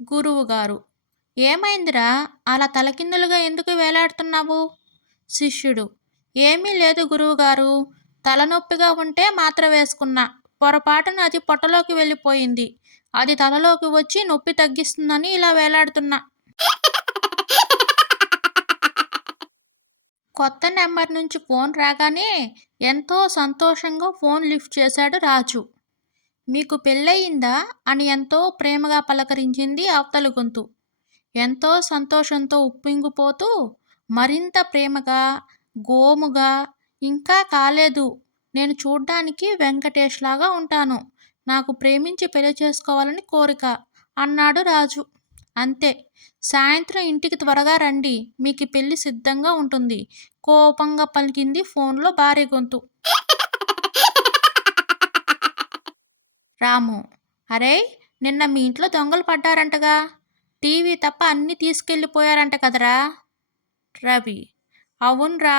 గురువుగారు: ఏమైందిరా, అలా తలకిందులుగా ఎందుకు వేలాడుతున్నావు? శిష్యుడు: ఏమీ లేదు గురువుగారు, తలనొప్పిగా ఉంటే మాత్ర వేసుకున్నా. పొరపాటున అది పొట్టలోకి వెళ్ళిపోయింది. అది తలలోకి వచ్చి నొప్పి తగ్గిస్తుందని ఇలా వేలాడుతున్నా. కొత్త నెంబర్ నుంచి ఫోన్ రాగానే ఎంతో సంతోషంగా ఫోన్ లిఫ్ట్ చేశాడు రాజు. మీకు పెళ్ళయిందా అని ఎంతో ప్రేమగా పలకరించింది అవతలి గొంతు. ఎంతో సంతోషంతో ఉప్పొంగిపోతూ మరింత ప్రేమగా, గోముగా, ఇంకా కాలేదు, నేను చూడ్డానికి వెంకటేష్ లాగా ఉంటాను, నాకు ప్రేమించి పెళ్లి చేసుకోవాలని కోరిక అన్నాడు రాజు. అంతే, సాయంత్రం ఇంటికి త్వరగా రండి, మీకు పెళ్లి సిద్ధంగా ఉంటుంది, కోపంగా పలికింది ఫోన్లో భార్య గొంతు. రాము: అరేయ్, నిన్న మీ ఇంట్లో దొంగలు పడ్డారంటగా, టీవీ తప్ప అన్నీ తీసుకెళ్ళిపోయారంట కదరా. రవి: అవునరా,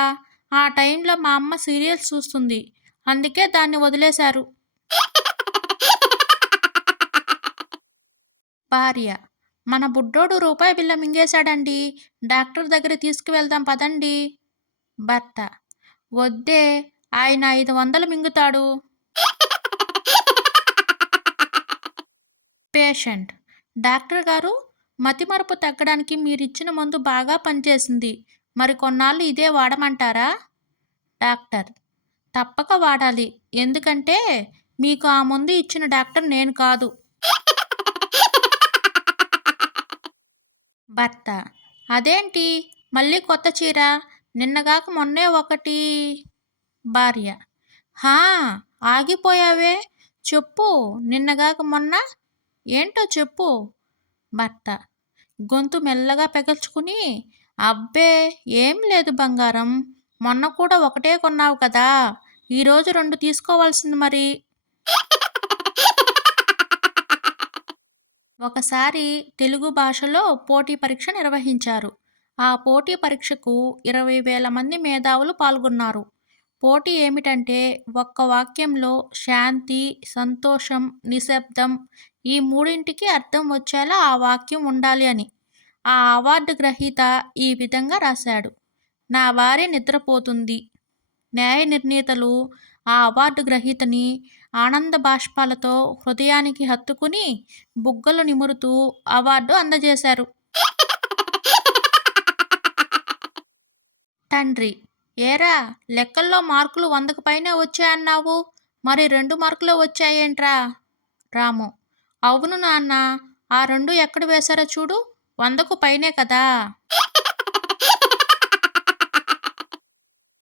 ఆ టైంలో మా అమ్మ సీరియల్స్ చూస్తుంది, అందుకే దాన్ని వదిలేశారు. భార్య: మన బుడ్డోడు రూపాయి బిళ్ళ మింగేశాడండి, డాక్టర్ దగ్గర తీసుకువెళ్దాం పదండి. భర్త: వద్దే, ఆయన 500 మింగుతాడు. పేషెంట్: డాక్టర్ గారు, మతిమరుపు తగ్గడానికి మీరిచ్చిన మందు బాగా పనిచేసింది, మరి కొన్నాళ్ళు ఇదే వాడమంటారా? డాక్టర్: తప్పక వాడాలి, ఎందుకంటే మీకు ఆ మందు ఇచ్చిన డాక్టర్ నేను కాదు. భర్త: అదేంటి మళ్ళీ కొత్త చీర, నిన్నగాక మొన్నే ఒకటి. భార్య: హా, ఆగిపోయావే, చెప్పు, నిన్నగాక మొన్న ఏంటో చెప్పు. భర్త గొంతు మెల్లగా పెగల్చుకుని: అబ్బే, ఏం లేదు బంగారం, మొన్న కూడా ఒకటే కొన్నావు కదా, ఈరోజు 2 తీసుకోవాల్సింది మరి. ఒకసారి తెలుగు భాషలో పోటీ పరీక్ష నిర్వహించారు. ఆ పోటీ పరీక్షకు 20,000 మంది మేధావులు పాల్గొన్నారు. పోటీ ఏమిటంటే ఒక్క వాక్యంలో శాంతి, సంతోషం, నిశ్శబ్దం, ఈ మూడింటికి అర్థం వచ్చేలా ఆ వాక్యం ఉండాలి అని. ఆ అవార్డు గ్రహీత ఈ విధంగా రాశాడు: నా భార్య నిద్రపోతుంది. న్యాయ నిర్ణేతలు ఆ అవార్డు గ్రహీతని ఆనంద బాష్పాలతో హృదయానికి హత్తుకుని బుగ్గలు నిమురుతూ అవార్డు అందజేశారు. తండ్రి: ఏరా, లెక్కల్లో మార్కులు 100కు పైనే వచ్చాయన్నావు, మరి 2 మార్కులే వచ్చాయేంట్రా? రాము: అవును నాన్న, ఆ 2 ఎక్కడ వేశారో చూడు, 100కు పైనే కదా.